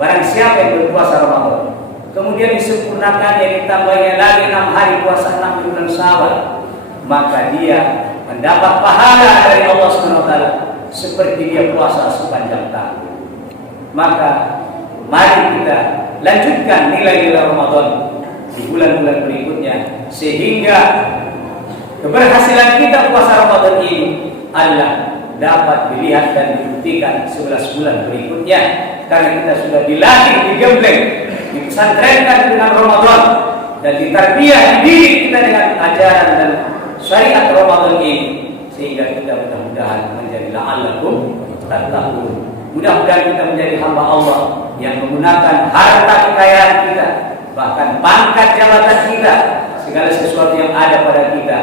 Barang siapa yang berpuasa Ramadan, kemudian disempurnakannya, ditambahnya lagi 6 hari puasa 6 bulan Syawal, maka dia mendapat pahala dari Allah SWT seperti dia puasa sepanjang tahun. Maka mari kita lanjutkan nilai-nilai Ramadan di bulan-bulan berikutnya, sehingga keberhasilan kita puasa Ramadan ini adalah dapat dilihat dan dibuktikan 11 bulan berikutnya, karena kita sudah dilatih, digembleng, dipesantrenkan dengan Ramadan dan ditarbiyah, dididik kita dengan ajaran dan syariat Ramadan ini, sehingga kita mudah-mudahan menjadi la'allakum tattaqun. Mudah-mudahan kita menjadi hamba Allah yang menggunakan harta kekayaan kita, bahkan pangkat jabatan kita, segala sesuatu yang ada pada kita,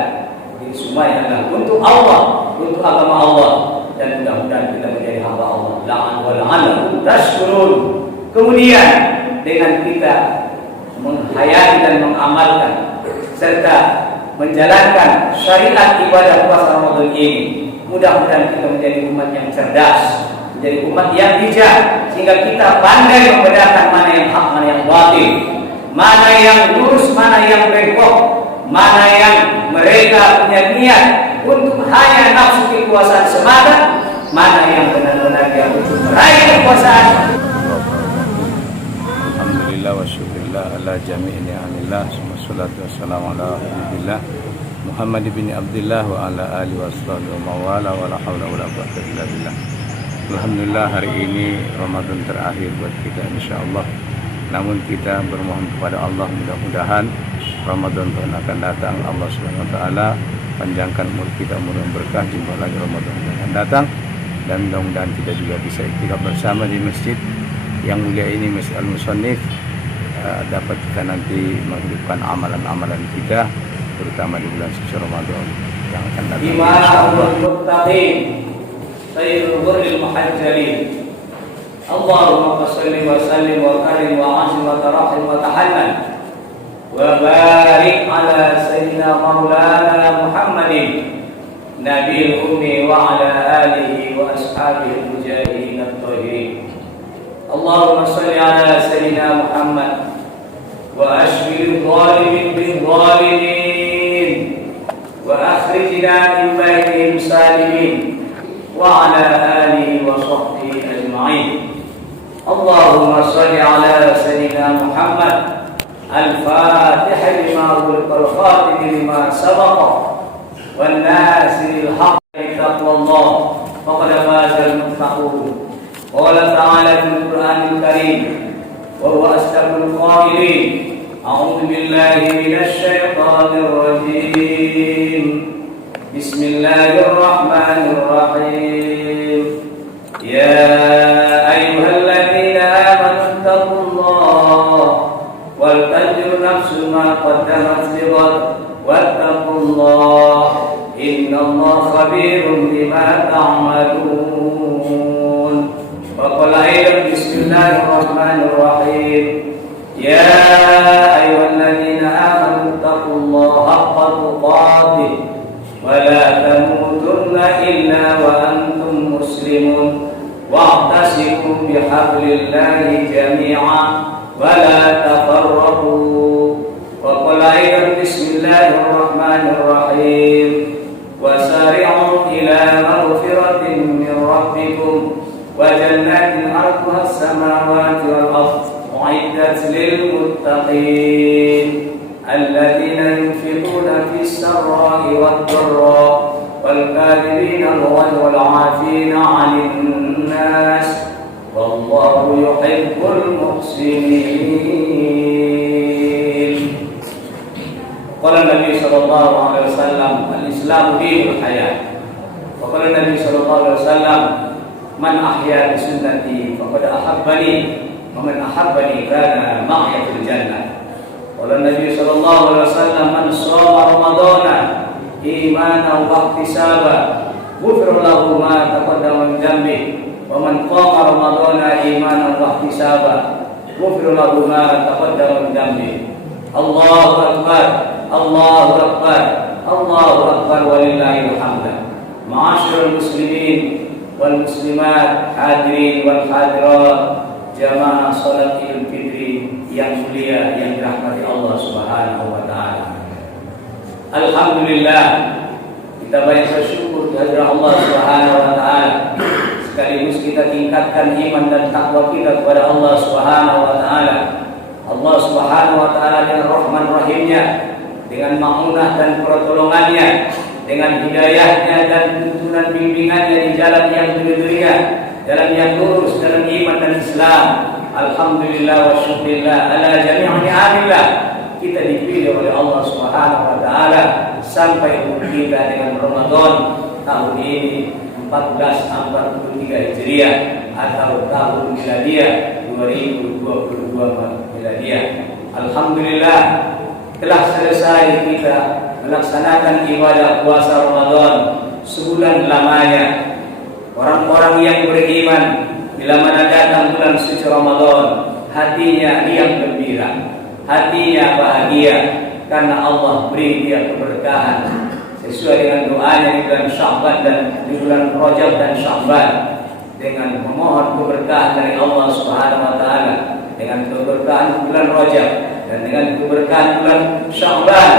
ini semua adalah untuk Allah, untuk agama Allah, dan mudah-mudahan kita menjadi hamba Allah. La'allakum tashkurun. Kemudian dengan kita menghayati dan mengamalkan serta menjalankan syariat ibadah puasa Ramadan ini, mudah-mudahan kita menjadi umat yang cerdas, menjadi umat yang bijak, sehingga kita pandai membedakan mana yang hak, mana yang batil, mana yang lurus, mana yang bengkok, mana yang mereka punya niat untuk hanya nafsu kekuasaan semata, mana yang benar-benar dia untuk meraih kekuasaan. Alhamdulillah wa syukurillah ala jami'i ni'amillah, wassalatu wassalamu ala Rasulillah Muhammad bin Abdullah wa ala alihi wa sahbihi wa mawala wa la hawla wa la quwwata illa billah. Alhamdulillah, hari ini Ramadan terakhir buat kita insyaallah. Namun kita bermohon kepada Allah, mudah-mudahan Ramadan tahun akan datang Allah Subhanahu wa taala panjangkan umur kita, umur yang berkah, jumpa lagi Ramadan yang akan datang, dan mudah-mudahan kita juga bisa iktikaf bersama di masjid yang mulia ini, Masjid Al-Musannif, dapat kita nanti menghidupkan amalan-amalan kita, terutama di bulan suci Ramadan yang akan datang. Imamul muttaqin, sayyidul ghurril muhajjalin. Allahumma shalli wa sallim wa karim wa azim wa tarahim wa tahannan wa barik ala sayyidina maulana Muhammadin nabiyil ummi wa ala alihi wa ashabihi mujahidin at-tahirin. Allahumma shalli ala sayyidina Muhammad wa ashfil zalimin bil zalimin wa akhrijna min bainihim salimin wa ala alihi wa sahbihi ajma'in. Allahumma shalli ala sayyidina Muhammad al-fatih lima ughliqa al-khatim lima sabaqa wan nasiril haqq bi taqwallah faqad faza al-muttaqun. Qala ta'ala fil Qur'anil Karim wa huwa asdaqul qailin. A'udzu billahi minasy syaithanir rajim. Bismillahirrahmanirrahim. Ya ayyuhalladzina amanu taqullaha wal tanzur nafsum ma qaddamat lighad wattaqullaha innallaha khabirum bima ta'malun. Wa qala aydan bismillahirrahmanirrahim. Ya ayyuhalladzina amanu taqullaha haqqa tuqatih wa la tamutunna illa wa antum muslimun wa'tasimu bihablillahi jami'an wa la tafarraqu. Wa qala aydan bismillahirrahmanirrahim. Wa sari'u ila maghfiratin min rabbikum wa jannatin 'arduha as-samawati wal ardh u'iddat lil muttaqin alladhina yunfiquna fis sarra'i wad dharra wal kadhibina al-ghayza wal 'afina 'anil nas wallahu yuhibbul muhsinin. Qala Nabi sallallahu alaihi wasallam, al-islamu dinul hayat. Wa qala Nabi sallallahu alaihi wasallam, man ahya bi sunnati faqad ahabbani wa man ahabbani kana ma'i fil jannah. Qala Nabi sallallahu alaihi wasallam, man shoma ramadana imanan wa ihtisaban ghufira lahu ma taqaddama min dhanbihi wa man qama ramadana imanan wa ihtisaban ghufira lahu ma taqaddama min dhanbihi. Allahu akbar, Allahu akbar, Allahu akbar walillahil hamd. Ma'asyiral muslimin wal muslimat, hadirin wal hadirat, jamaah Alhamdulillah, kita banyak bersyukur kepada Allah Subhanahu wa taala. Sekaligus kita tingkatkan iman dan takwa kita kepada Allah Subhanahu wa taala. Allah Subhanahu wa taala dengan rahman rahimnya, dengan ma'unah dan pertolongannya, dengan hidayahnya dan tuntunan bimbingannya di jalan yang lurusnya, jalan yang lurus dalam iman dan Islam. Alhamdulillah wa syukurillah ala jami'i ni'amillah. Kita dipilih oleh Allah Subhanahu wa taala sampai umur kita dengan Ramadan tahun ini 1443 Hijriah atau tahun Miladiah 2022 Miladiah. Alhamdulillah telah selesai kita melaksanakan ibadah puasa Ramadan sebulan lamanya. Orang-orang yang beriman bila mana datang bulan suci Ramadan, hatinya riang gembira, hatinya bahagia karena Allah beri dia keberkahan sesuai dengan doanya di bulan Sya'ban dan di bulan Rajab dan Sya'ban, dengan memohon keberkahan dari Allah Subhanahu wa taala, dengan keberkahan bulan Rajab dan dengan keberkahan bulan Sya'ban.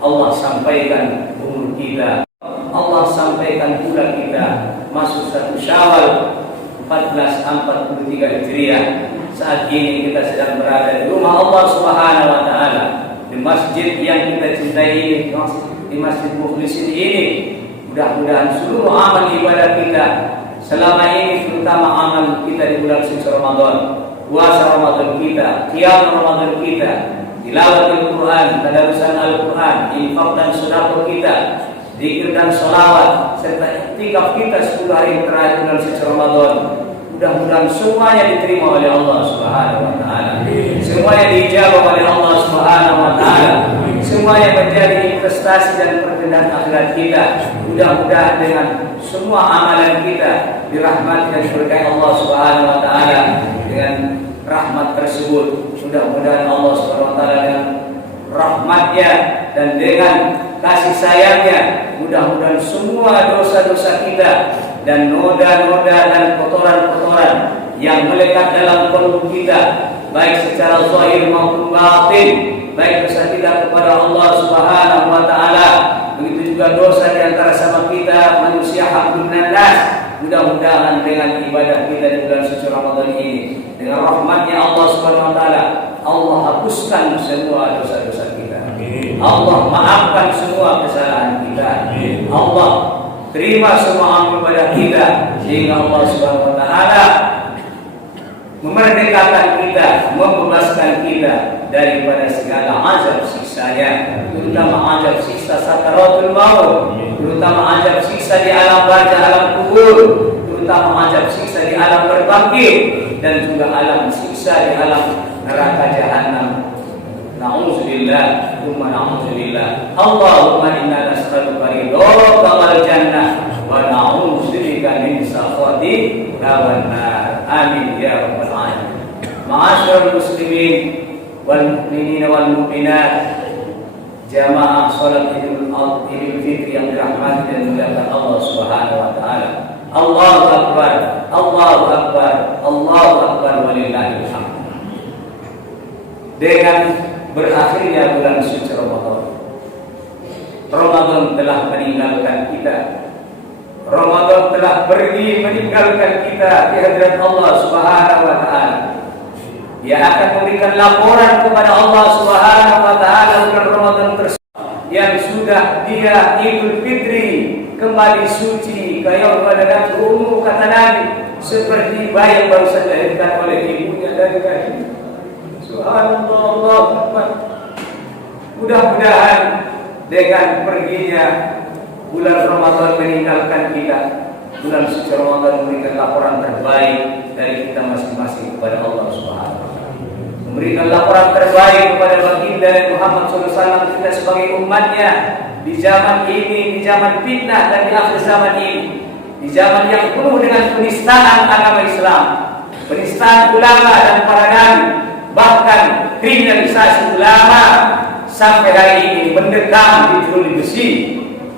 Allah sampaikan umur kita, Allah sampaikan bulan kita masuk 1 Syawal 1443 Hijriah. Saat ini kita sedang berada di rumah Allah Subhanahu wa taala, di masjid yang kita cintai ini, di Masjid Mukhlisin ini. Mudah-mudahan seluruh amal ibadah kita selama ini, terutama amal kita di bulan suci Ramadan, puasa Ramadan kita, qiyam Ramadan kita, tilawatul Quran, tadarusan Al-Quran, infak dan sedekah kita, zikir dan sholawat, serta iktikaf kita 10 hari terakhir bulan suci Ramadan. Mudah-mudahan semuanya diterima oleh Allah Subhanahu wa taala. Semuanya dijawab oleh Allah Subhanahu wa taala. Semuanya menjadi investasi dan perpindahan akhirat kita. Mudah-mudahan dengan semua amalan kita dirahmati dan diberkahi Allah Subhanahu wa taala dengan rahmat tersebut. Mudah-mudahan Allah Subhanahu wa taala dengan rahmatnya dan dengan kasih sayangnya, mudah-mudahan semua dosa-dosa kita dan noda-noda dan kotoran-kotoran yang melekat dalam kalbu kita, baik secara zahir maupun batin, baik dosa kita kepada Allah Subhanahu wa taala, begitu juga dosa di antara sama kita manusia hamdun nas. Mudah-mudahan dengan ibadah kita di bulan suci Ramadan ini, dengan rahmatnya Allah Subhanahu wa taala, Allah hapuskan semua dosa-dosa kita. Amin. Allah maafkan semua kesalahan kita. Amin. Allah terima semua amal ibadah kita, sehingga Allah Subhanahu wa taala memerdekakan kita, membebaskan kita daripada segala azab siksanya, terutama azab siksa sakaratul maut, terutama azab siksa di alam barzakh, alam kubur, terutama azab siksa di alam berbangkit, dan juga alam siksa di alam neraka jahanam. Na'udzubillah, tsumma na'udzubillah. Allahumma inna nas'aluka ridhaka wal jannah wa na'udzubika min sakhatika wan nar. Amin ya rabbal alamin. Ma'asyiral muslimin wal mu'minin wal mu'minat, jamaah salat Idul Fitri yang dirahmati dan dimuliakan Allah Subhanahu wa taala. Allahu akbar, Allahu akbar, Allahu akbar walillahil hamd. Dengan berakhirnya bulan suci Ramadan, Ramadan telah meninggalkan kita. Ramadan telah pergi meninggalkan kita di hadirat Allah Subhanahu wa taala. Dia akan memberikan laporan kepada Allah Subhanahu wa taala bulan Ramadan tersebut yang sudah dia Idul Fitri kembali suci kaya pada umur, kata Nabi, seperti bayi yang baru saja dilahirkan oleh ibunya dari rahim. Subhanallah, Allahu Akbar. Mudah-mudahan dengan perginya bulan Ramadan meninggalkan kita, bulan suci Ramadan memberikan laporan terbaik dari kita masing-masing kepada Allah Subhanahu wa taala. Memberikan laporan terbaik kepada baginda Muhammad SAW, kita sebagai umatnya di zaman ini, di zaman fitnah dan di akhir zaman ini, di zaman yang penuh dengan penistaan agama Islam, penistaan ulama dan para nabi, bahkan kriminalisasi ulama sampai hari ini mendekam di jeruji besi.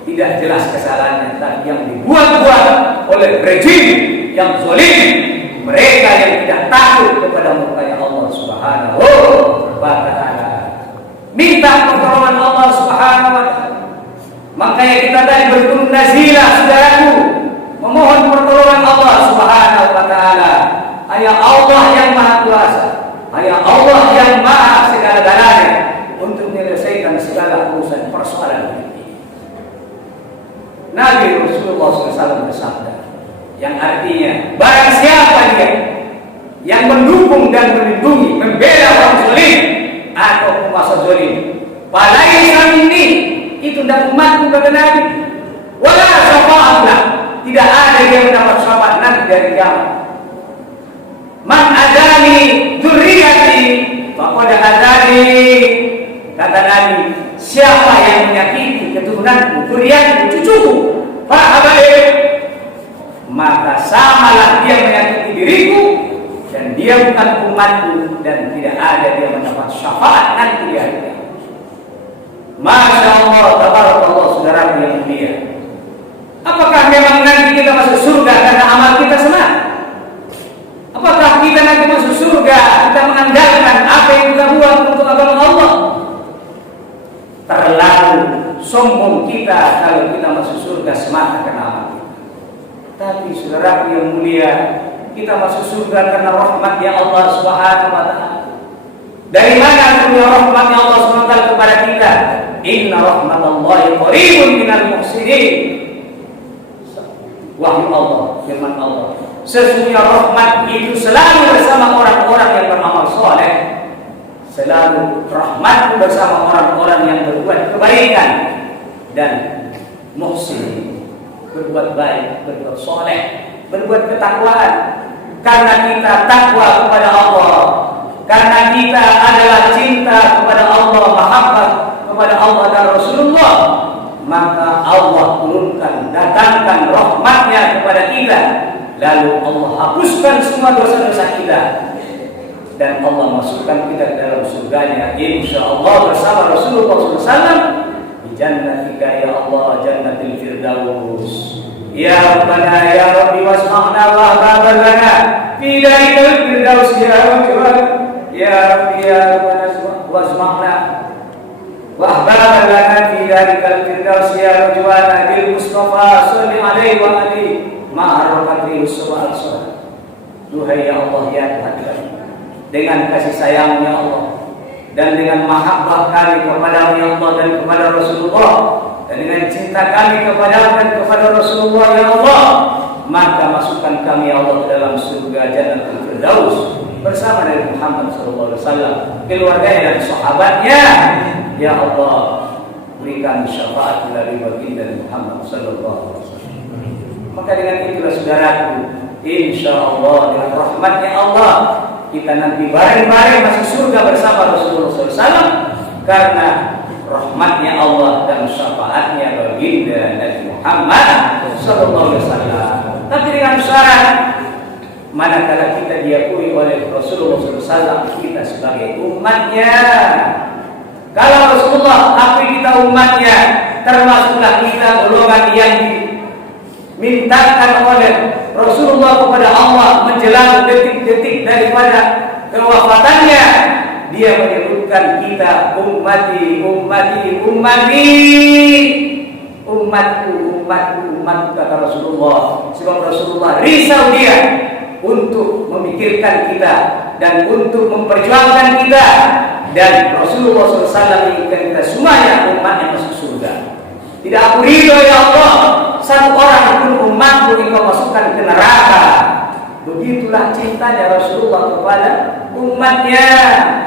Tidak jelas kesalahannya, tapi yang dibuat-buat oleh rejim yang zalim, mereka yang tidak takut kepada murkanya Allah Subhanahu wa taala. Minta pertolongan Allah Subhanahu wa taala. hanya Allah yang Maha Kuasa, hanya Allah yang Maha segala-galanya untuk menyelesaikan segala urusan persoalan ini. Nabi Rasulullah SAW bersabda, yang artinya barang siapa dia yang mendukung dan melindungi, membela orang zalim atau penguasa zalim, falaisa minni, itu tidak umatku, kata Nabi. Wala syafa'atlah, tidak ada yang mendapat syafaat nanti dari kiamat. Man adani dzurriyyati faqad adani, kata Nabi, siapa yang menyakiti keturunanku, dzurriyyatku, cucuku, fahabaib, maka samalah dia menyakiti diriku, dan dia bukan umatku, dan tidak ada dia mendapat syafaat nanti di hari kiamat. Masya Allah, tabarakallah, saudara yang mulia. Apakah memang nanti kita masuk surga karena amal kita senang? Apakah kita nanti masuk surga kita mengandalkan apa yang kita buat untuk agama Allah? Terlalu sombong kita kalau kita masuk surga semata karena amal kita. Tapi saudara yang mulia, kita masuk surga karena rahmat-Nya Allah Subhanahu wa taala. Dari mana punya rahmat-Nya Allah Subhanahu wa taala kepada kita? Inna rahmatallahi qaribun minal muhsinin. Wahyu Allah, firman Allah, sesungguhnya rahmat itu selalu bersama orang-orang yang beramal soleh. Selalu rahmat bersama orang-orang yang berbuat kebaikan dan muhsin, berbuat baik, berbuat soleh, berbuat ketakwaan. Karena kita takwa kepada Allah, karena kita adalah cinta kepada Allah, mahabbah kepada Allah dan Rasulullah, maka Allah turunkan, datangkan rahmatnya kepada kita. Lalu Allah hapuskan semua dosa-dosa kita, dan Allah masukkan kita ke dalam surganya, insyaallah bersama Rasulullah SAW di jannatika ya Allah, jannatil firdaus. Ya Rabbana ya Rabbi wasma'na wa babar lana fi daikal firdaus ya Rabbi, ya Rabbi ya Rabbana wasma'na wahbab lana fi dalikal firdaus ya rajwana bil mustafa salli alaihi wa alihi ma'arrafati uswa al-salat. Duhai ya Allah ya Tuhan kami, dengan kasih sayang-Nya Allah dan dengan mahabbah kami kepada ya Allah dan kepada Rasulullah, dan dengan cinta kami kepada dan kepada Rasulullah ya Allah, maka masukkan kami ya Allah ke dalam surga jannatul firdaus bersama Nabi Muhammad SAW, keluarganya dan sahabatnya. Ya Allah, berikan syafaat dari baginda Muhammad sallallahu alaihi wasallam. Maka dengan itulah saudaraku, insyaallah dengan rahmatnya Allah, kita nanti bareng-bareng masuk surga bersama Rasulullah SAW, karena rahmatnya Allah dan syafaatnya baginda Nabi Muhammad sallallahu alaihi wasallam. Tapi dengan syarat, manakala kita diakui oleh Rasulullah SAW kita sebagai umatnya. Kalau Rasulullah akui kita umatnya, termasuklah kita golongan yang dimintakan oleh Rasulullah kepada Allah menjelang detik-detik daripada kewafatannya. Dia menyebutkan kita ummati, ummati, ummati, umatku, umatku, umatku, kata Rasulullah. Sebab Rasulullah risau dia untuk memikirkan kita dan untuk memperjuangkan kita. Dan Rasulullah SAW menginginkan kita semuanya umatnya masuk surga. Tidak aku ridho ya Allah, satu orang pun umatku engkau masukkan ke neraka. Begitulah cintanya Rasulullah kepada umatnya.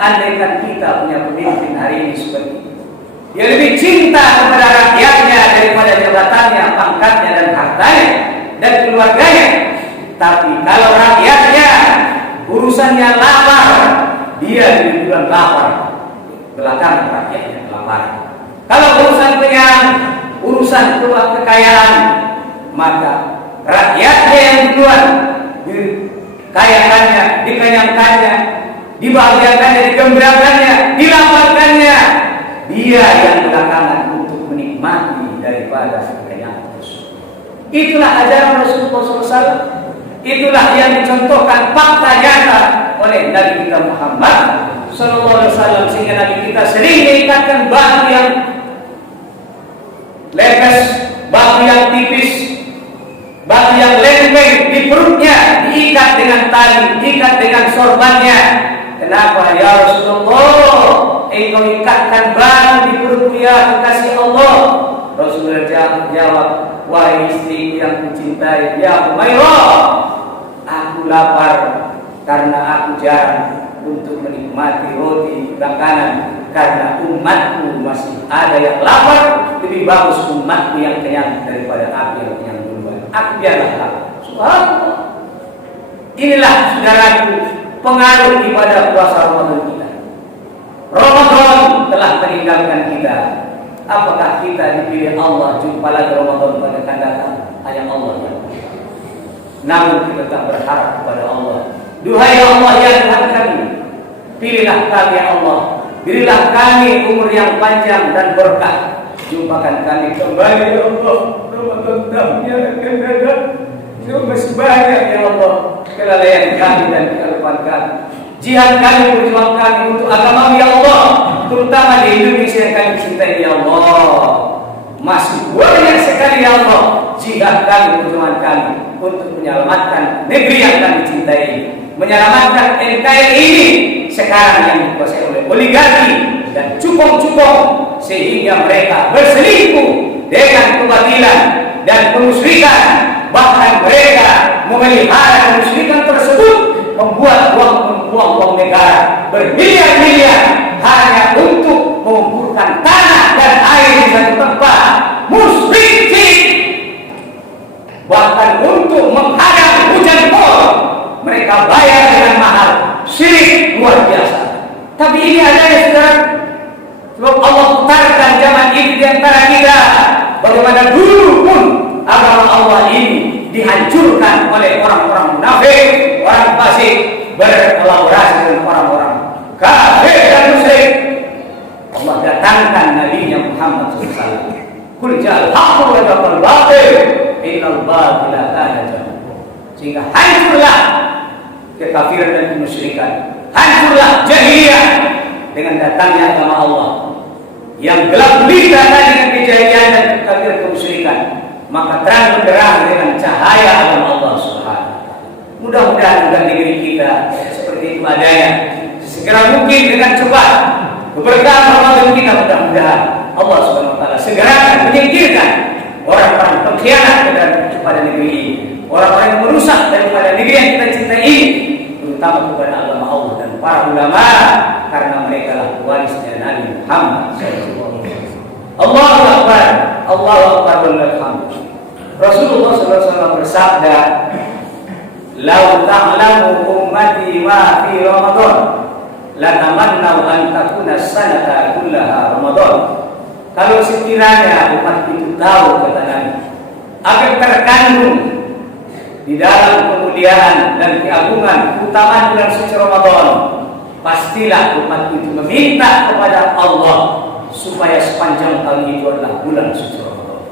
Andaikan kita punya pemimpin hari ini seperti itu, dia lebih cinta kepada rakyatnya daripada jabatannya, pangkatnya dan hartanya dan keluarganya. Tapi kalau rakyatnya urusannya lapar, dia di bulan lapar, belakang rakyatnya lapar. Kalau urusan kenyang, urusan kekayaan, maka rakyatnya yang duluan dikayakannya, dikenyangkannya, dibahagiakannya, digembirakannya, dilaparkannya. Dia yang belakangan untuk menikmati daripada kekenyangan tersebut. Itulah ajaran Rasulullah SAW. Itulah yang dicontohkan fakta nyata oleh Nabi kita Muhammad sallallahu alaihi wasallam, sehingga Nabi kita sering mengikatkan batu yang lepes, batu yang tipis, batu yang lempeng di perutnya diikat dengan dengan tali, ikat dengan sorbannya. Kenapa ya Rasulullah? Engkau ikatkan batu di perutku ya kekasih Allah. Rasulullah jawab, wahai istri yang kucintai, ya Humairah, aku lapar karena aku jarang untuk menikmati roti makanan, karena umatku masih ada yang lapar. Lebih bagus umatku yang kenyang daripada aku yang kenyang duluan. Aku biarlah lapar. Subhanallah. Inilah saudaraku pengaruh ibadah puasa Ramadan kita. Ramadan telah meninggalkan kita. Apakah kita dipilih Allah jumpa lagi Ramadan pada akan datang? Hanya Allah yang tahu. Namun kita tetap berharap kepada Allah. Duhai Allah ya Tuhan kami, pilihlah kami ya Allah. Berilah kami umur yang panjang dan berkah. Jumpakan kami kembali ya Allah. Ramadan tahunnya akan datang. Masih banyak ya Allah kelalaian kami dan kehidupan kami. Jihad kami, berjuang kami untuk agama ya Allah, terutama di Indonesia yang kami cintai ya Allah. Masih banyak sekali ya Allah jihad kami, perjuangan kami untuk menyelamatkan negeri yang kami cintai, menyelamatkan NKRI ini sekarang yang dikuasai oleh oligarki dan cukong-cukong, sehingga mereka berselingkuh dengan kebatilan dan kemusyrikan. Bahkan mereka memelihara kemusyrikan tersebut, membuat uang negara bermiliar-miliar hanya untuk mengumpulkan tanah dan air di satu tempat. Musyrik, bahkan untuk menghadang hujan pun mereka bayar dengan mahal. Syirik luar biasa. Tapi ini adanya saudara, sebab Allah putarkan zaman ini di antara kita. Bagaimana dulu pun agama Allah ini dihancurkan oleh orang-orang munafik, orang fasik, berkolaborasi dengan orang-orang kafir dan musyrik. Allah datangkan Nabi-Nya Muhammad SAW. Qul ja'al haqqu wa yaqul batil, innal batila kana zahuqa. Sehingga hancurlah kekafiran dan kemusyrikan, hancurlah jahiliyah dengan datangnya agama Allah. Yang gelap gulita dengan kejahilian dan kekafiran kemusyrikan, maka terang benderang dengan cahaya agama Allah Subhanahu. Mudah-mudahan juga negeri kita seperti itu adanya. Segera mungkin dengan cepat keberkahan Ramadan kita, mudah-mudahan Allah Subhanahu wa taala segera menyingkirkan orang-orang pengkhianat kepada negeri ini, orang-orang yang merusak daripada negeri yang kita cintai ini, terutama kepada agama Allah dan para ulama, karena mereka lah warisnya Nabi Muhammad sallallahu alaihi wasallam. Allahu akbar, Allahu akbar walillahil hamd. Rasulullah sallallahu alaihi wasallam bersabda, "Lau ta'lamu ummati ma fi Ramadan, la tamannau an takuna sanata kullaha Ramadan." Kalau sekiranya umat itu tahu, kata Nabi, akan terkandung di dalam kemuliaan dan keagungan keutamaan bulan suci Ramadan, pastilah umat itu meminta kepada Allah supaya sepanjang tahun itu adalah bulan suci Ramadan.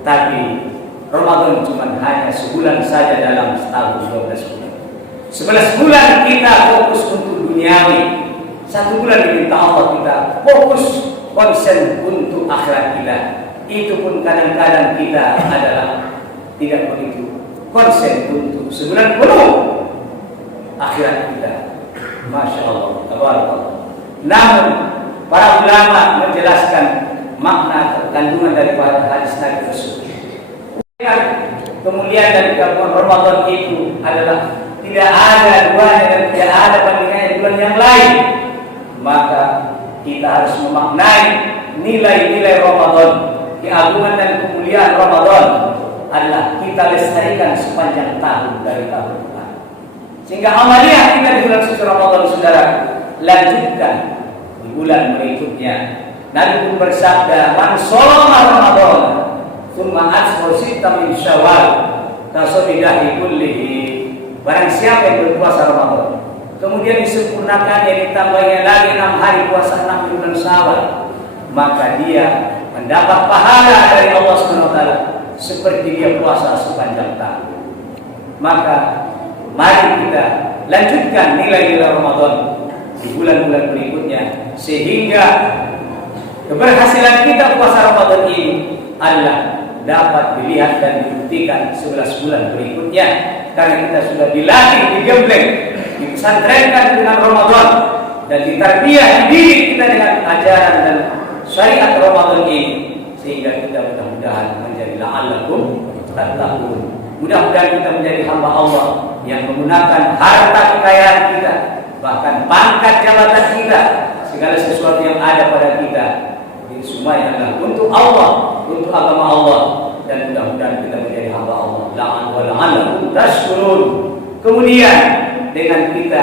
Tapi Ramadan cuma hanya sebulan saja dalam setahun 12 bulan. 11 bulan kita fokus untuk duniawi, 1 bulan diminta Allah kita fokus konsen untuk akhirat kita. Itu pun kadang-kadang kita adalah tidak begitu konsen untuk sebulan penuh akhirat kita. Masya Allah, tabarakallah. Namun para ulama menjelaskan makna kandungan daripada hadis Nabi tersebut. Kemuliaan dari bulan Ramadan itu adalah tidak ada duanya dan tidak ada bandingannya bulan yang lain. Maka kita harus memaknai nilai-nilai Ramadan, keagungan dan kemuliaan Ramadan adalah kita lestarikan sepanjang tahun dari tahun ke tahun. Sehingga amaliyah kita di bulan suci Ramadan, saudara, lanjutkan di bulan berikutnya. Nabi pun bersabda, "Man shoma Ramadan, tsumma atba'ahu sittan min Syawal, tasawwidahi kullihi." Barang siapa yang berpuasa Ramadan, kemudian disempurnakannya, ditambahnya lagi 6 hari puasa 6 bulan Syawal, maka dia mendapat pahala dari Allah SWT seperti dia puasa sepanjang tahun. Maka mari kita lanjutkan nilai-nilai Ramadan di bulan-bulan berikutnya, sehingga keberhasilan kita puasa Ramadan ini adalah dapat dilihat dan dibuktikan 11 bulan berikutnya. karena kita sudah dilatih, digembleng, dipesantrenkan dengan Ramadan dan ditarbiyah, dididik kita dengan ajaran dan syariat Ramadan ini, sehingga kita mudah-mudahan menjadi la'allakum tattaqun. Mudah-mudahan kita menjadi hamba Allah yang menggunakan harta kekayaan kita, bahkan pangkat jabatan kita, segala sesuatu yang ada pada kita, ini semua adalah untuk Allah, untuk agama Allah, dan mudah-mudahan kita menjadi hamba Allah. La'allakum tashkurun. Kemudian dengan kita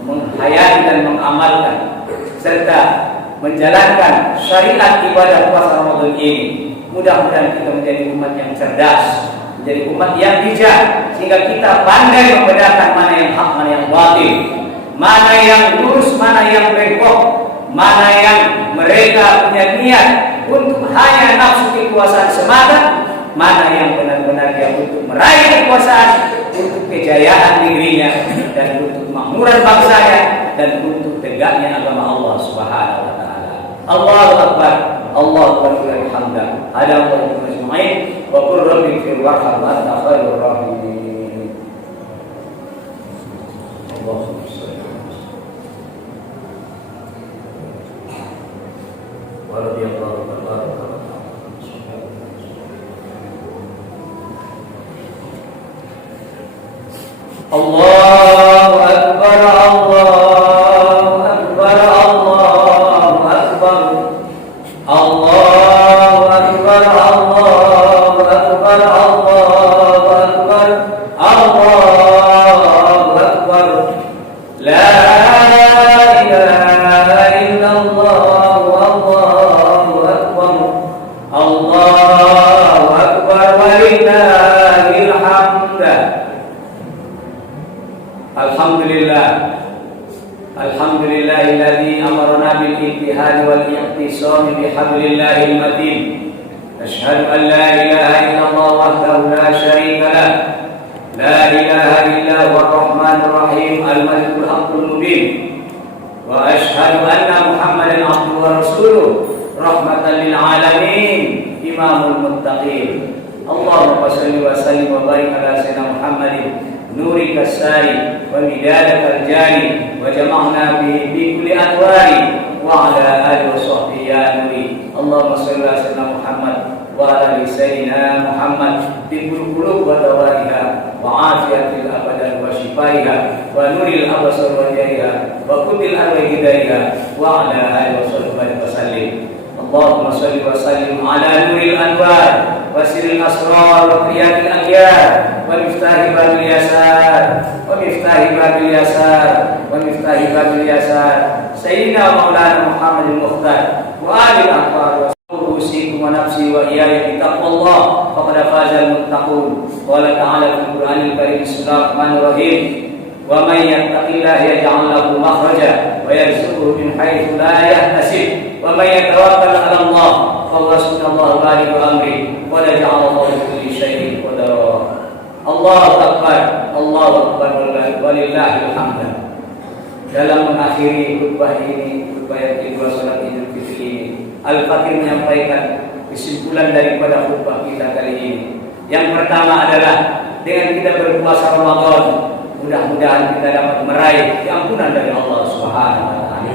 menghayati dan mengamalkan serta menjalankan syariat ibadah puasa Ramadan ini, mudah-mudahan kita menjadi umat yang cerdas, menjadi umat yang bijak, sehingga kita pandai membedakan mana yang hak, mana yang batil, mana yang lurus, mana yang bengkok, mana yang mereka punya niat untuk hanya nafsu kekuasaan semata, mana yang benar-benar dia untuk meraih kekuasaan, untuk kejayaan negerinya, dan untuk makmuran bangsanya, dan untuk tegaknya agama Allah Subhanahu wa taala. Allahu akbar, Allahu akbar, hamdan. Ada wa ajma'in wa qur rabbi fir warham wa anta khairur rahimin. Allahumma shalli wa radiyallahu tabaraka wa ta'ala. Allahu akbar, Allahu akbar, Allahu akbar, Allahu akbar, Allahu akbar, Allahu akbar, Allahu akbar. La ilaha illallah, Allahu akbar, Allahu akbar, walillahil hamd. Alhamdulillah, alhamdulillahilladzi amarna bil ijtihad wal i'tisam bi hablillahil matin. Asyhadu an la ilaha illallah wahdahu la syarika lah, la ilaha illa huwar rahmanur rahim, al malikul haqqul mubin. Wa asyhadu anna Muhammadan abduhu wa rasuluh, rahmatan lil alamin, imamul muttaqin. Allahumma shalli wa sallim wa barik ala sayyidina Muhammadin نورك الساري ومدادك الجاري وجمعنا به في كل أنوار وعلى آله وصحبه يا نوري. اللهم صل على سيدنا محمد وعلى آل سيدنا محمد في القلوب ودوائها وعافية الأبد وشفائها ونور الأبصار وجهها وكل الأرواح هدايها وعلى آله وصحبه وسلم. اللهم صل وسلم على نور الأنوار وسر الأسرار وقيام الأخيار ومفتاح باب اليسار ومفتاح باب اليسار ومفتاح باب اليسار سيدنا مولانا محمد المختار وآل الأطهار. أوصيكم ونفسي وإياي بتقوى الله فقد فاز المتقون. قال تعالى في القرآن الكريم بسم الله الرحمن الرحيم ومن يتق الله يجعل له مخرجا ويرزقه من حيث لا يحتسب ومن يتوكل على الله فهو حسبنا الله بالغ أمره قد جعل الله لكل شيء قدرا. Allahu akbar, Allahu akbar, walillahil hamd. Dalam mengakhiri khutbah ini, khutbah yang kedua salat Idul Fitri ini, Al-Fakir menyampaikan kesimpulan daripada khutbah kita kali ini. Yang pertama adalah dengan kita berpuasa Ramadan, mudah-mudahan kita dapat meraih keampunan dari Allah Subhanahu wa taala.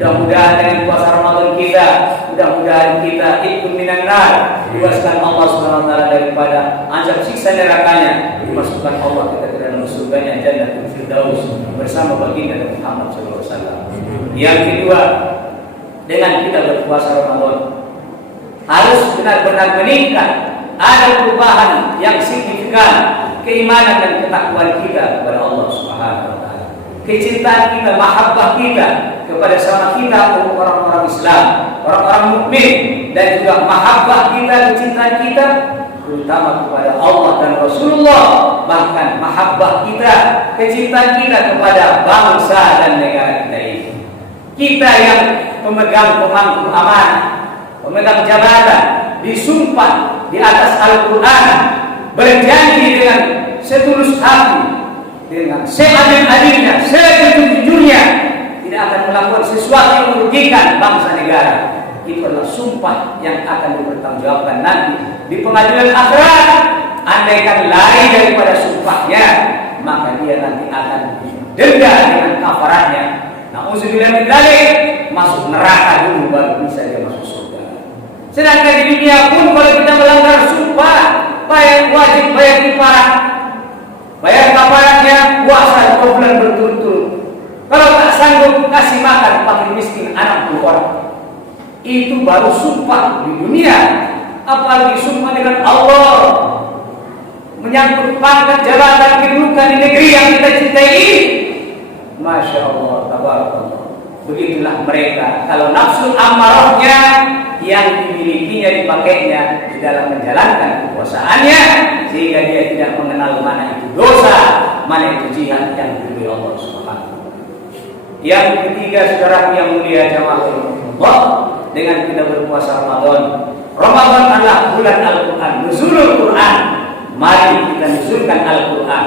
Mudah-mudahan dengan puasa Ramadan kita, mudah-mudahan kita ikut minan nar, dibebaskan Allah Subhanahu wa taala daripada azab siksa nerakanya, dimasukkan Allah kita ke dalam surganya Jannatul Firdaus bersama baginda Muhammad sallallahu alaihi wasallam. Yang kedua, dengan kita berpuasa Ramadan harus benar-benar meningkat, ada perubahan yang signifikan keimanan dan ketakwaan kita kepada Allah Subhanahu wa taala. Kecintaan kita, mahabbah kita kepada sama kita orang-orang Islam, orang-orang mukmin, dan juga mahabbah kita, kecintaan kita terutama kepada Allah dan Rasulullah, bahkan mahabbah kita, kecintaan kita kepada bangsa dan negara kita ini. Kita yang pemegang pemangku amanah, pemegang jabatan, disumpah di atas Al-Quran, berjanji dengan setulus hati, dengan seadil-adilnya, sejujur-jujurnya, tidak akan melakukan sesuatu yang merugikan bangsa negara. Itu adalah sumpah yang akan dipertanggungjawabkan nanti di pengadilan akhirat andaikan lari daripada sumpahnya, maka dia nanti akan didenda dengan kafaratnya. Nauzubillah min dzalik, masuk neraka dulu baru bisa dia masuk surga. Sedangkan di dunia pun kalau kita melanggar sumpah, wajib bayar kafarat. Bayar kafaratnya puasa 2 bulan berturut-turut. Kalau tak sanggup kasih makan fakir miskin anak keluarga. Itu baru sumpah di dunia. Apalagi sumpah dengan Allah, menyangkut pangkat jabatan kedudukan di negeri yang kita cintai. Masya Allah, tabarakallah. Begitulah mereka. Kalau nafsu amarahnya yang dimilikinya dipakainya di dalam menjalankan kekuasaannya, sehingga dia tidak mengenal mana itu dosa, mana itu jihad yang diridhoi Allah Subhanahu wa taala. Yang ketiga, saudara yang mulia jamaah Allah, dengan kita berpuasa Ramadan. Ramadan adalah bulan Al-Quran, nuzulul Quran. Mari kita nuzulkan Al-Quran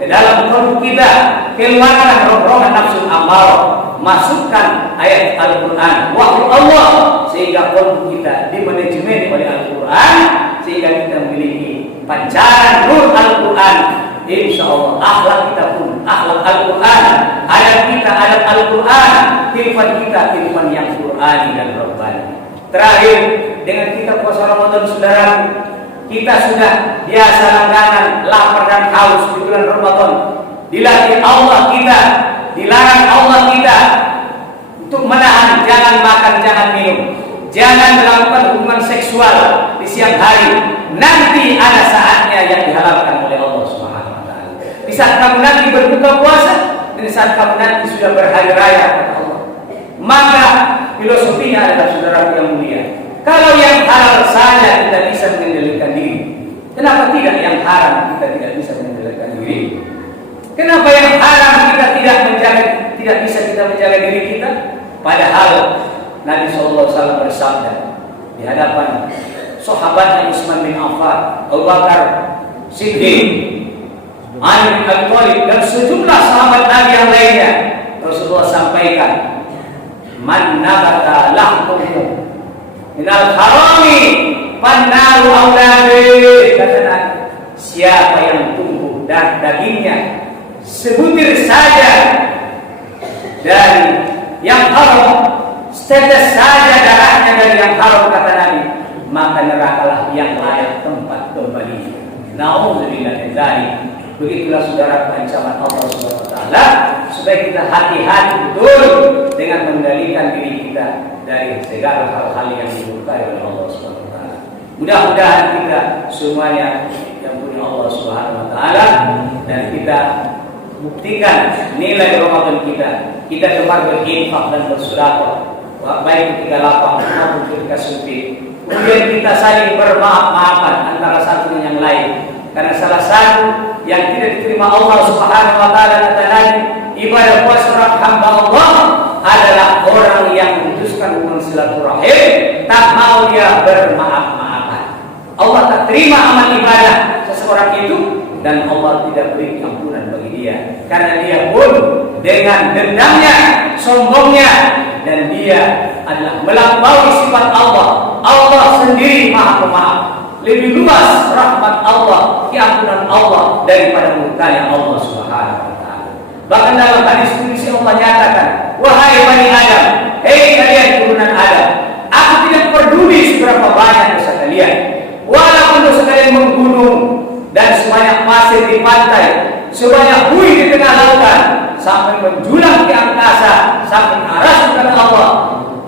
ke dalam kalbu kita, keluarkan rongrongan nafsu amarah, masukkan ayat Al-Quran, wahyu Allah, sehingga kalbu kita dimanajemen oleh Al-Quran, sehingga kita memiliki pancaran nur Al-Quran. Insya Allah akhlak kita pun akhlak Al-Quran, adab kita adab Al-Quran, kehidupan kita kehidupan yang Qurani dan Rabbani. Terakhir, dengan kita puasa Ramadan, saudara, kita sudah biasa langganan lapar dan haus di bulan Ramadan. Dilatih Allah kita, dilarang Allah kita untuk menahan, jangan makan, jangan minum, jangan melakukan hubungan seksual di siang hari. Nanti ada saatnya yang dihalalkan oleh Allah Subhanahu wa taala. Di saat kamu nanti berbuka puasa, di saat kamu nanti sudah berhari raya kepada Allah. Maka filosofinya adalah, saudara yang mulia, kalau yang halal saja kita bisa mengendalikan diri, kenapa tidak yang haram kita tidak bisa mengendalikan diri? Kenapa yang haram kita tidak bisa kita menjaga diri kita? Padahal Nabi SAW bersabda di hadapan sahabatnya Utsman bin Affan, Abu Bakar Siddiq, Ali bin Abi Thalib, dan sejumlah sahabat Nabi yang lainnya. Rasulullah sampaikan, man nabata lahmuhu minal harami pannaru aulabi. Kata Nabi, siapa yang tumbuh dan dagingnya sebutir saja dari yang haram, setetes saja darahnya dari yang haram, kata Nabi, maka nerakalah yang layak tempat kembali. Nauzubillah min dzalik. Begitulah saudara ancaman Allah Subhanahu wa taala, supaya kita hati-hati betul dengan mengendalikan diri kita dari segala hal-hal yang dimurkai oleh Allah Subhanahu wa taala. Mudah-mudahan kita semuanya yang punya Allah Subhanahu wa taala, dan kita buktikan nilai Ramadan kita gemar berinfak dan bersedekah, baik ketika lapang maupun ketika sempit. Kemudian kita saling bermaaf-maafan antara satu dengan yang lain, karena salah satu yang tidak diterima Allah Subhanahu wa taala, kata Nabi, ibadah puasa hamba Allah adalah orang yang memutuskan hubungan silaturahim, tak mau dia bermaaf-maafan. Allah tak terima amal ibadah seseorang itu, dan Allah tidak beri ampunan bagi dia, karena dia pun dengan dendamnya, sombongnya, dan dia adalah melampaui sifat Allah. Allah sendiri Maha Pemaaf. Lebih luas rahmat Allah, keampunan Allah daripada murkanya Allah Subhanahu wa taala. Bahkan dalam hadis qudsi Allah nyatakan, wahai Bani Adam, hei kalian turunan Adam, aku tidak peduli seberapa banyak dosa kalian, walaupun dosa kalian menggunung dan sebanyak pasir di pantai, sebanyak buih di tengah lautan, sampai menjulang ke angkasa, sampai aras kepada Allah,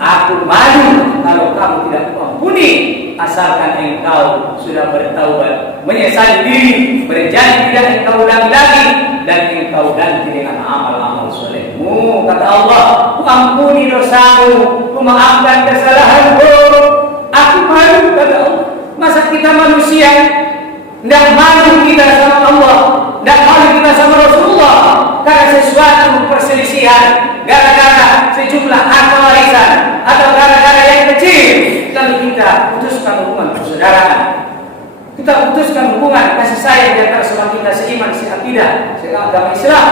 aku malu kalau kamu tidak mengampuni, asalkan engkau sudah bertaubat, menyesali diri, berjanji tidak engkau ulangi lagi, dan engkau ganti dengan amal-amal solehmu. Kata Allah, ku ampuni dosamu, ku maafkan kesalahanmu. Aku malu, kata Allah. Masa kita manusia tidak malu kita sama Allah, tidak malu kita sama Rasulullah, karena sesuatu perselisihan gara-gara sejumlah harta warisan atau gara-gara yang kecil, lalu kita putuskan hubungan persaudaraan, kita putuskan hubungan kasih sayang di antara sama kita seiman, seakidah, seagama Islam,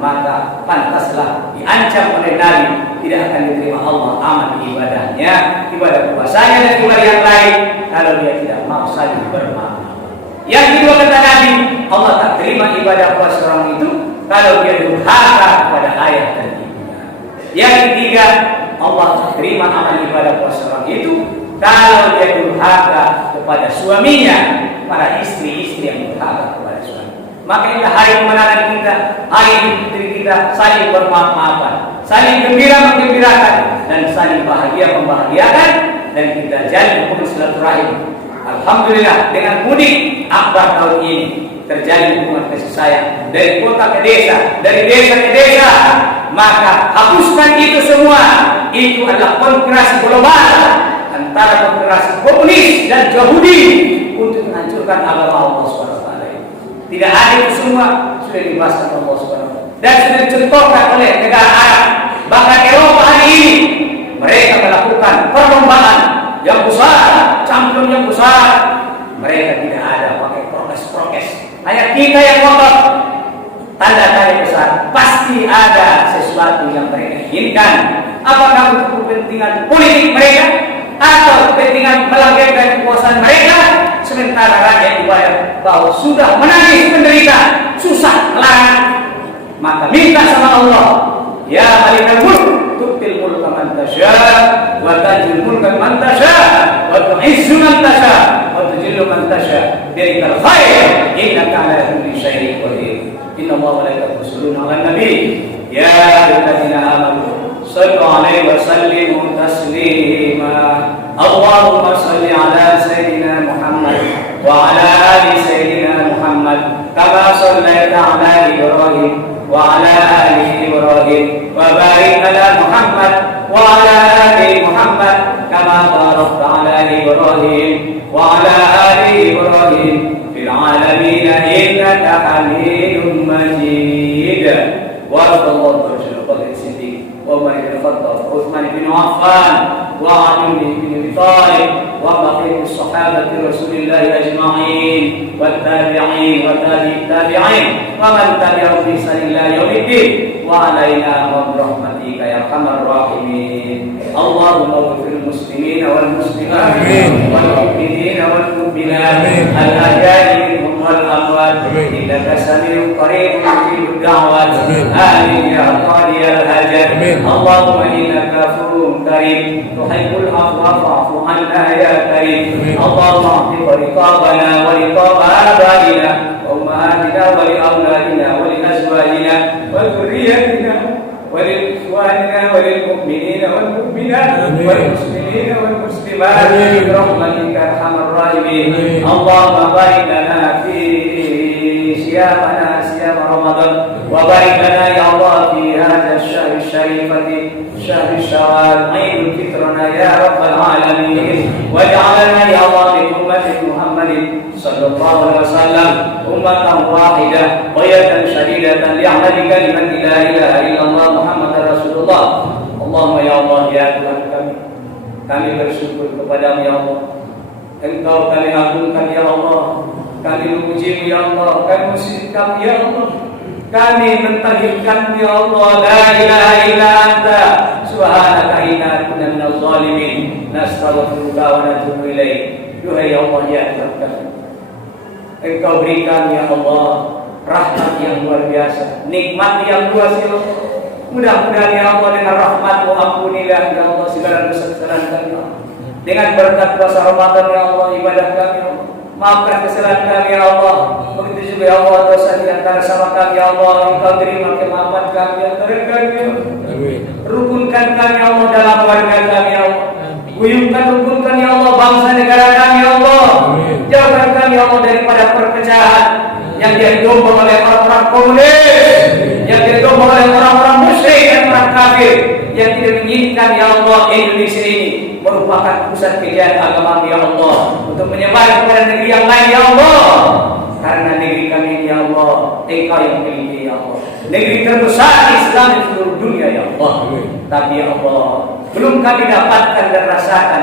maka pantaslah diancam oleh Nabi, tidak akan diterima Allah amal ibadahnya, ibadah puasanya dan ibadah yang lain, kalau dia tidak mau saling bermaaf. Yang kedua kata Nabi, Allah tak terima ibadah puasa orang itu kalau dia durhaka kepada ayah dan ibunya. Yang ketiga, Allah tak terima amal ibadah puasa orang itu kalau dia durhaka kepada suaminya, para istri-istri yang durhaka kepada suami. Maka inilah hari kemenangan kita, hari putri kita saling bermaaf-maafan, saling gembira menggembirakan, dan saling bahagia membahagiakan, dan kita jalin hubungan silaturahim. Alhamdulillah dengan mudik akbar tahun ini terjadi hubungan kasih sayang dari kota ke desa, dari desa ke desa. Maka hapuskan itu semua. Itu adalah konspirasi global antara konspirasi komunis dan Yahudi untuk menghancurkan agama Allah SWT. Tidak ada itu semua sudah dibahaskan Allah SWT dan sudah dicontohkan oleh negara Arab, bahkan Eropa hari ini. Mereka melakukan perlombaan yang besar, champion yang besar. Mereka tidak ada pakai prokes. Hanya kita yang kotor. Tanda tanya besar, pasti ada sesuatu yang mereka inginkan. Apakah untuk kepentingan politik mereka atau kepentingan melanggengkan kekuasaan mereka, sementara rakyat dibayar bahwa sudah menangis menderita, susah melarat. Maka minta sama Allah, ya malikal mulk, tu'til mulka man tasya, wa tanzilul mulka man tasya, wa tu'izzu man tasya, wa tudhillu man tasya, biyadikal khair, innaka ala kulli syai'in qadir. Inna Allaha wa malaikatahu yusholluna 'alan nabi, ya ayyuhalladzina amanu sallu 'alaihi wa sallimu taslima. Allahumma shalli 'ala sayyidina Muhammad wa 'ala ali sayyidina Muhammad kama shallaita 'ala Ibrahim wa 'ala ali Ibrahim wa barik 'ala Muhammad wa 'ala ali Muhammad kama barakta 'ala Ibrahim wa 'ala ali Ibrahim fil 'alamin innaka Hamidum Majid. Wa sallallahu alaihi wasallam وعمر بن الخطاب وعثمان بن عفان وعلي بن ابي طالب وبقيه الصحابه رسول الله اجمعين والتابعين وتابع التابعين ومن تبعهم باحسان الى يوم الدين وعلينا برحمتك يا ارحم الراحمين. اللهم اغفر المسلمين والمسلمات والمؤمنين والمؤمنات الاحياء منهم والاموات انك سميع قريب مجيب الدعوات. امين يا قاضي الحاجات. اللهم انك عفو كريم تحب العفو فاعف عنا يا كريم. اللهم اعتق رقابنا ورقاب ابائنا وامهاتنا ولاولادنا ولازواجنا وذريتنا ولإخواننا وللمؤمنين والمؤمنات والمسلمين والمسلمات برحمتك ارحم الراحمين. اللهم بارك لنا في صيامنا صيام رمضان وبارك لنا يا الله في هذا الشهر الشريف شهر الشوال عيد فطرنا يا رب العالمين. واجعلنا يا الله من أمة محمد صلى الله عليه وسلم أمة واحدة غاية شديدة لعمل كلمة لا إله إلا الله محمد رسول الله. اللهم ya Allah ya Tuhan kami bersyukur kepadamu ya Allah. Engkau kami agungkan ya Allah, kami memujimu ya Allah, kami musyrikkan ya Allah, kami mentauhidkanmu ya Allah. La ilaha illa anta subhanaka inna kunna minaz zalimin. Nastaghfiruka wa natubu ilaik. Duhai Allah ya Tuhan, Engkau berikan ya Allah rahmat yang luar biasa, nikmat yang luas ya Allah. Mudah-mudahan ya Allah dengan rahmat-Mu ampunilah ya Allah segala dosa-kesalahan kami ya Allah. Dengan berkat puasa Ramadan ya Allah, ibadah kami ya Allah, maafkan kesalahan kami ya Allah. Begitu juga ya Allah dosa di antara sama kami ya Allah, Engkau terima kemaafan kami antara kami ya Allah. Rukunkan kami ya Allah dalam keluarga kami ya Allah. Rukunkan ya Allah bangsa negara kami ya Allah. Jauhkan kami ya Allah daripada perpecahan yang didorong oleh orang-orang komunis, yang didorong oleh orang-orang musyrik dan orang kafir yang tidak menginginkan ya Allah Indonesia ini merupakan pusat kejayaan agama ya Allah untuk menyebar kepada negeri yang lain ya Allah. Karena negeri kami ini ya Allah Engkau yang memiliki ya Allah, negeri terbesar Islam di seluruh dunia ya Allah. Tapi ya Allah belum kami dapatkan dan rasakan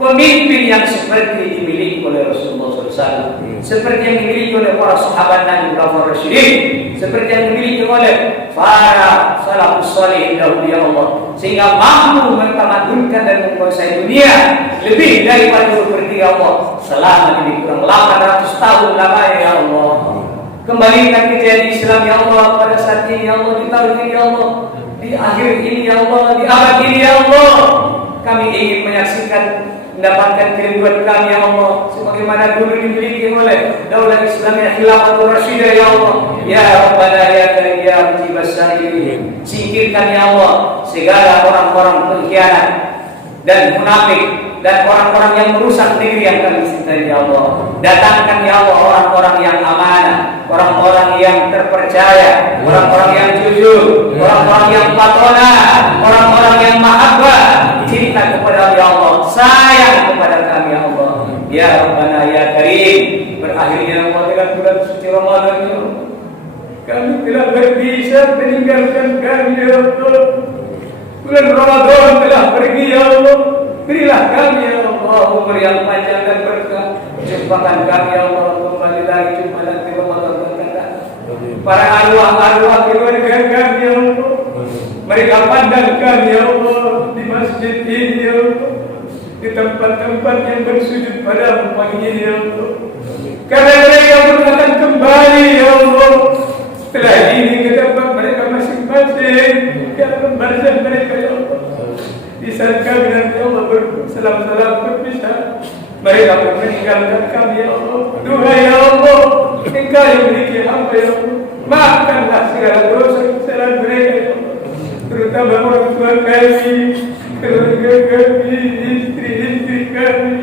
pemimpin yang seperti dimiliki oleh Rasulullah SAW, seperti yang dimiliki oleh para sahabat Nabi Muhammad Rasulullah, seperti yang dimiliki oleh para salafus salih dahulu ya Allah, sehingga mampu mentamadunkan dan menguasai dunia lebih daripada seperti ya Allah selama ini kurang 800 tahun lamanya ya Allah. Kembalikan kejadian Islam ya Allah pada saat ini ya Allah, di tahun ini ya Allah, di akhir ini ya Allah, di abad ini ya Allah. Kami ingin menyaksikan, mendapatkan kerinduan kami ya Allah, sebagaimana dulu dimiliki oleh Daulah Islamiyah Khilafatul Rasyidah ya Allah. Ya Rabbana ya Karim ya Mujibas Sa'ilin. Singkirkan ya Allah segala orang-orang pengkhianat dan munafik dan orang-orang yang merusak negeri yang kami cintai ya Allah. Datangkan ya Allah orang-orang yang amanah, orang-orang yang terpercaya, orang-orang yang jujur, orang-orang yang patona, orang-orang yang mahabbah, cinta kepada ya Allah, sayang kepada kami ya Allah. Ya Rabbana ya Karim. Berakhirnya Allah dengan bulan suci Ramadan ya Allah, kami telah berpisah meninggalkan kami ya Allah. Bulan Ramadan telah pergi ya Allah. Berilah kami ya Allah umur yang panjang dan berkah. Jumpakan kami ya Allah kembali lagi jumpa nanti Ramadan akan datang. Para arwah-arwah keluarga kami ya Allah, mereka pandang kami ya Allah di masjid ini ya Allah, di tempat-tempat yang bersujud pada pagi ini ya Allah. Karena mereka pun akan kembali ya Allah setelah ini ke tempat mereka masing-masing, ke alam barzah mereka ya Allah. Di saat kami nanti Allah bersalam-salam berpisah, mereka pun meninggalkan kami ya Allah. Duhai ya Allah, Engkau yang memiliki hamba ya Allah, maafkanlah segala dosa kesalahan mereka ya Allah, terutama orang tua kami, keluarga kami, istri-istri kami,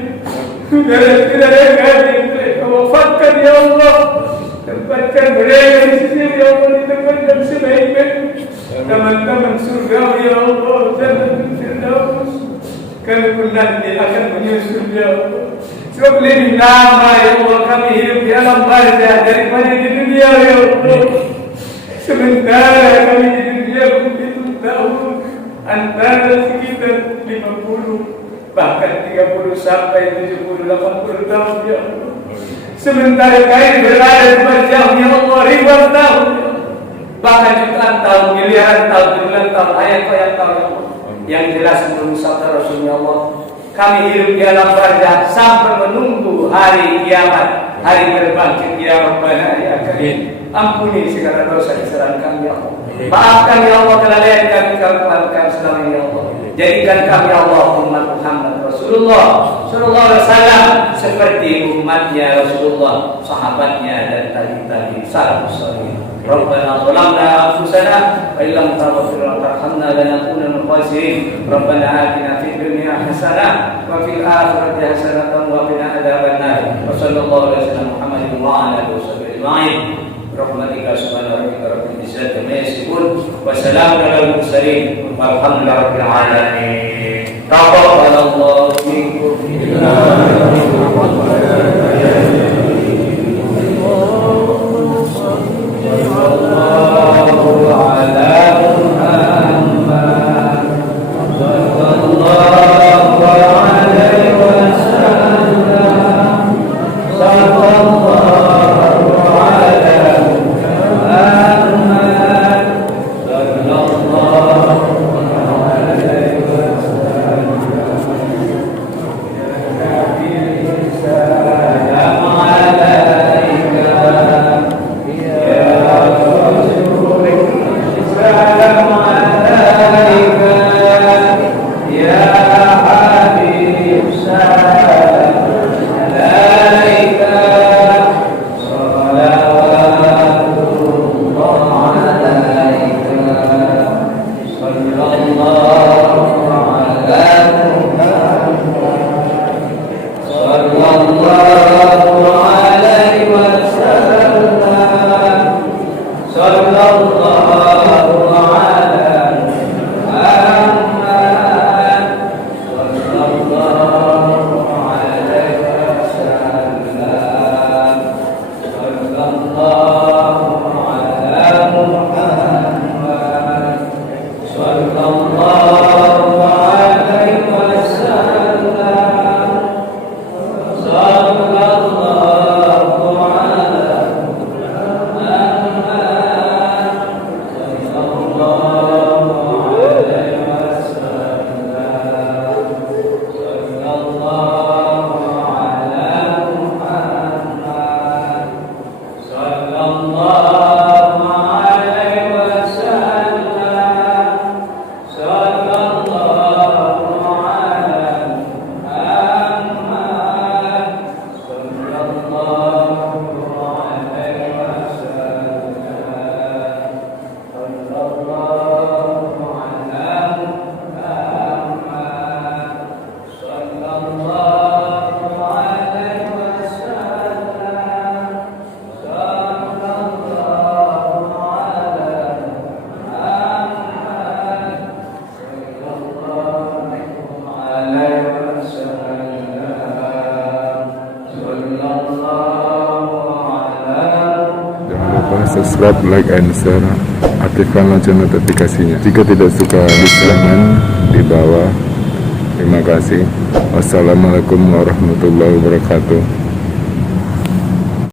saudara-saudara kami yang mereka wafatkan ya Allah. Tempatkan mereka di sisi ya Allah, di tempat yang sebaik-baik, teman-teman surga ya Allah, Jannatul Firdaus. Kami pun nanti akan menyusul ya Allah. Sebab lebih lama ya Allah kami hidup di alam barzah daripada di dunia ya Allah. Sementara kami di dunia begitu tahun, antara sekitar 50 bahkan 30 sampai 70 80 tahun ya Allah. Sementara kami berada di berjauh ya Allah ribuan tahun, bahkan jutaan tahun, miliaran tahun, triliunan tahun, ayat-ayat tahun ya Allah. Yang jelas menurut sabda Rasulullah Allah, kami hidup di alam barzah sampai menunggu hari kiamat, hari berbangkit ya Rabbana ya Karim. Ampuni segala dosa kesalahan kami ya Allah. Maafkan ya Allah kelalaian kami, kami selama ini ya Allah. Jadikan kami ya Allah umat Muhammad Rasulullah sallallahu alaihi wasallam seperti umatnya Rasulullah, sahabatnya dan tabi'in salafus salih. Rabbana zalamna anfusana wa illam taghfir wa tarhamna lanakunanna minal khasirin. Rabbana atina fid dunya hasanah wa fil akhirati hasanah wa qina adzabannar. Wa sallallahu alaihi wasallam Muhammadin wa ala alihi washabbihi ajma'in. Rahmatika subhanahu wa ta'ala rabbil izzati amma yasifun wa salamun alal mursalin walhamdulillahi rabbil alamin. Taqabbalallahu minkum subscribe, like, and share. Aktifkan lonceng notifikasinya. Jika tidak suka, silahkan di bawah. Terima kasih. Wassalamualaikum warahmatullahi wabarakatuh.